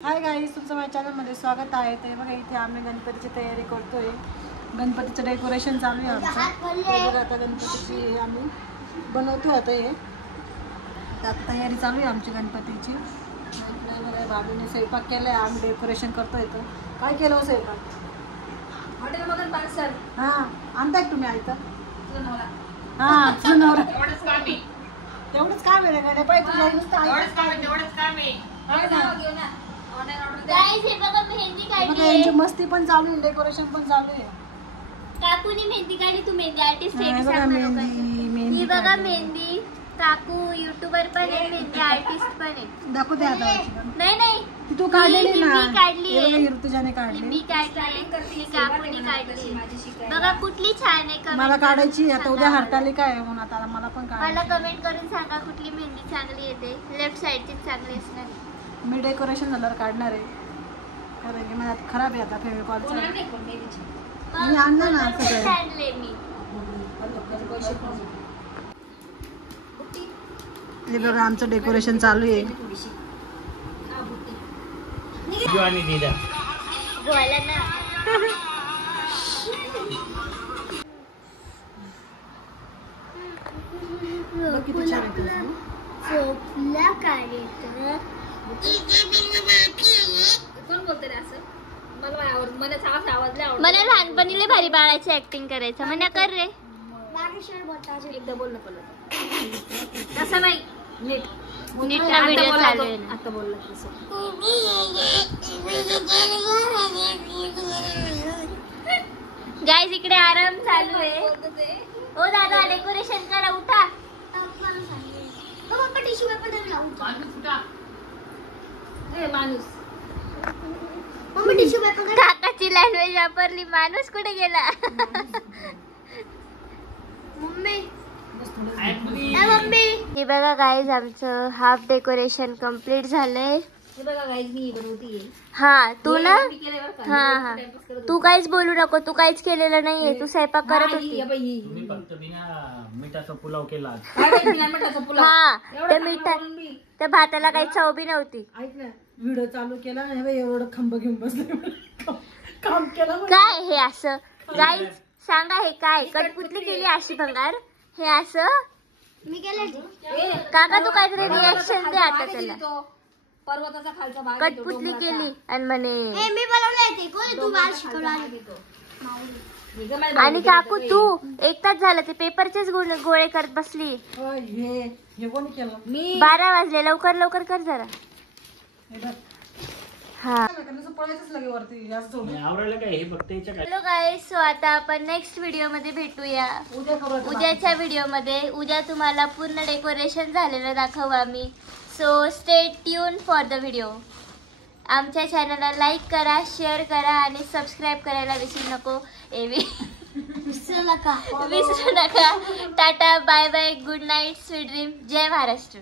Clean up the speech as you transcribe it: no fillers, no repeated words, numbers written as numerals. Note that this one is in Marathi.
हाय गाईज, तुमचं माझ्या चॅनलमध्ये स्वागत आहे. तर बघा इथे आम्ही गणपतीची तयारी करतोय. गणपतीचं डेकोरेशन चालू आहे आमचं. बघा आता गणपतीची आम्ही बनवतो. आता हे तयारी चालू आहे आमची गणपतीची. बघा भाभीने स्वयंपाक केला आहे, आम्ही डेकोरेशन करतोय. तो काय केलं हो स्वयंपाक? हॉटेलमधून पार्सल. हां, आणताय तुम्ही आयतं? हां, चुनवरा. तेवढंच काम आहे रे पाहिजे तुझ्या नुसतं यांची मस्ती पण चालू आहे, डेकोरेशन पण चालू आहे. काकूनी मेहंदी काढली. तू मेहंदी आर्टिस्ट आहे बघा मेहंदी बघा काढली. मेहंदी काकू युट्यूबर पण आहे, मेहंदी आर्टिस्ट पण आहे. दाखवू दे आता. नाही तू काढलेली ना? मी काढली आहे. ऋतुजाने काढली. मी काढली, काकूनी काढली. बघा कुठली छान आहे. मला काढायची आता. उद्या हरतालिका आहे म्हणून आता मला पण मला काढायची. कमेंट करून सांगा कुठली मेहंदी चांगली येते. लेफ्ट साइडची चांगली असणार. मी डेकोरेशन झाल्यावर काढणार आहे, कारण की मला खराब आहे आता फेविकॉलचं. मी आणलं ना सगळं. आणले मी. हे बघा आमचं डेकोरेशन चालू आहे. बोला ना. बघ किती छान आहे तुझं. झोपला काढायचं. कोण बोलते रे असं? मला आवाज मला लहानपणी लय भारी बाळाची ऍक्टिंग करायचं. म्हणा कर रे. एकदा बोल ना पण तसं नाही. नीट नीटला व्हिडिओ चालू आहे. आता बोलला तसं. गाईज इकडे आराम चालू आहे. ओ दादा डेकोरेशन करा, उठा. माणूस काकाची लँग्वेज वापरली. माणूस कुठे गेला? हे बघा गाईज आमचं हाफ डेकोरेशन कम्प्लीट झालंय. हे बघा गाईज मी बनवतीये. हा तू ना. मी केलंय बरं का. हा तू काहीच बोलू नको. तू काहीच केलेलं नाहीये. तू स्वयंपाक करत होती. तुम्ही फक्त बिना मिठाचा पुलाव केला. हा त्या भाताला काही चव बी नव्हती. ऐक ना, व्हिडिओ चालू केला आणि हे एवढं खंब घेऊन बसले. काम केलं काय हे असं? गाईज सांगा हे काय? कटपुतली केली अशी भंगार? हे असं मी केलं. काका तू काहीतरी रिॲक्शन दे आता त्याला. पर्वताचा खालचा भाग कटपुतली केली आणि म्हणे. आणि काकू तू एक तास झालं ते पेपरचेच गोळे करत बसली. हे कोणी केलं? मी 12 वाजले. लवकर लवकर कर जरा. हा पळायचंच लगे वरती जास्त. आवडलं काय हे फक्त याच्या काय. हॅलो गाईस, सो आता आपण नेक्स्ट व्हिडिओ मध्ये भेटूया. उद्या करू. उद्याच्या व्हिडिओ मध्ये उद्या तुम्हाला पूर्ण डेकोरेशन झालेलं दाखवू आम्ही. So stay tune for the video. आमच्या चॅनलला लाईक करा, शेअर करा आणि सबस्क्राईब करायला विसरू नको. विसरू नका. Tata, bye bye, good night, sweet dream. जय महाराष्ट्र.